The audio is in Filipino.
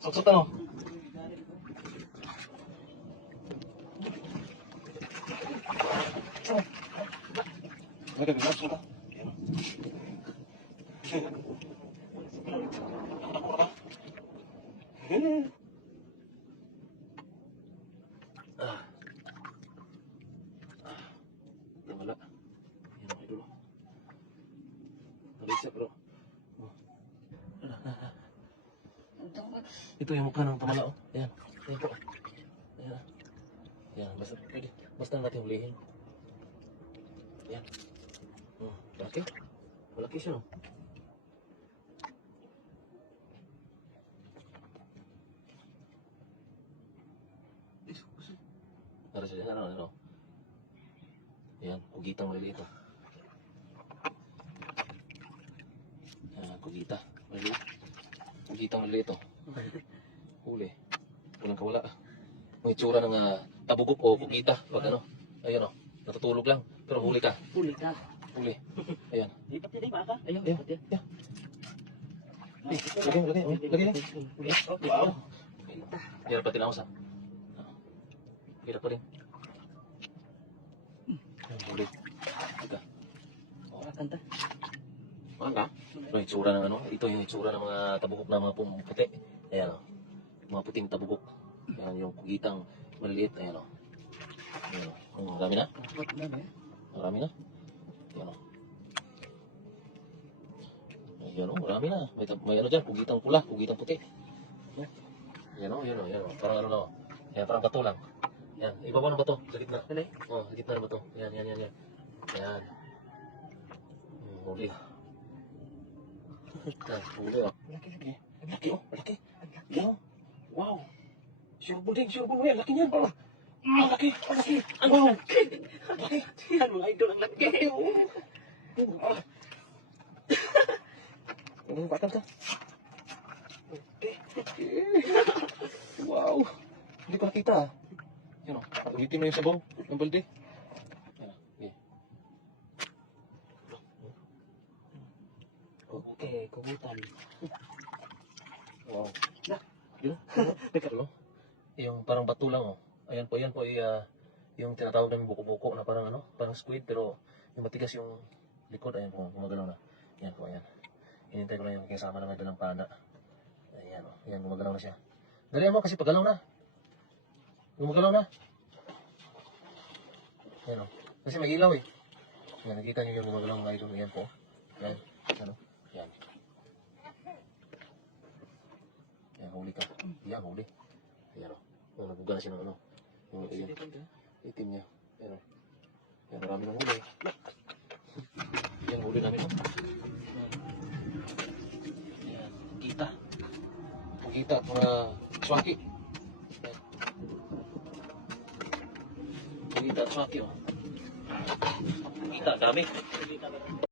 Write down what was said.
Suksutan mo. Lagay, bigla, suksutan. Wala. Yan ang idol. Nalisa bro. Ito yung mukha ng pamala, oh. Ayan. Ayan po. Ayan. Ayan. Basta, pwede. Basta natin hulihin. Ayan. Malaki. Malaki siya, no? Tara siya. Ano? Ayan. Kugitang maliliit, oh. Ayan. Kugita. Maliliit. Kugitang maliliit, oh. Huli. Walang kawala. Ang itsura ng tabugok o kugita. Pag ano. Ayun, oh. Natutulog lang. Pero huli ka. Huli ka. Huli. Ayan. Lipat niya din, baka? Ayun, Ayan. lipat niya. Ayan. Lagay. Wow. Hirap pa tinakos, ha? Hirap pa rin. Ayan, huli. Ika. Kanta. Maka? Ito yung itsura ng ano? Ito yung itsura ng mga tabugok na mga puti. Ayan, oh. Mga puting tabugok. Ayan, yung kugitang maliliit. Ayan, oh. Ayan, oh. Marami na? Marami na? Ayan, oh. Ayan, oh. Marami na. May ano dyan, kugitang pula, kugitang puti. Ayan, oh. Ayan, oh. Parang ano na, oh. Ayan, parang bato lang. Ayan, ibabaw ng bato. Sa gitna. Oh, sa gitna ng bato. Ayan. Ayan. Huli. Huli, oh. Laki. Laki, oh. Laki. Ayan, oh. Wow. Sureball din. Laki niyan. Laki. Wow. Laki. Yan, mga idol, ang laki. Ano yung batang ka? Wow. Hindi ko nakita, ah. Yan, oh. Ulitin mo yung sabaw ng balde. Yan, okay. Okay, kubutan. Wow. Yun. Ano? Yung parang bato lang, oh. Ayan po, yung tinatawag namin buko-buko na parang ano, parang squid, pero yung matigas yung likod. Ayan po, gumagalaw na. Ayan po, ayan. Hinintay ko lang yung kasama ng dalang pana. Ayan, oh. Ayan, gumagalaw na siya. Dalihan mo kasi pagalaw na. Gumagalaw na. Ayan, oh. Kasi may ilaw, eh. Ayan, nakita nyo yung gumagalaw ng idol. Ayan po. Ayan. Ano? Ayan. Ayan, huli ka. Ayan, huli. Ayan, oh. Oh, naguga na siya ng ano. Yung itim niya. Ayan, oh. Ayan, marami ng huli. Ayan, huli namin, oh. Ayan, kita. Kita at mga swaki. Ayan. Kita at swaki, oh. Kita, dami.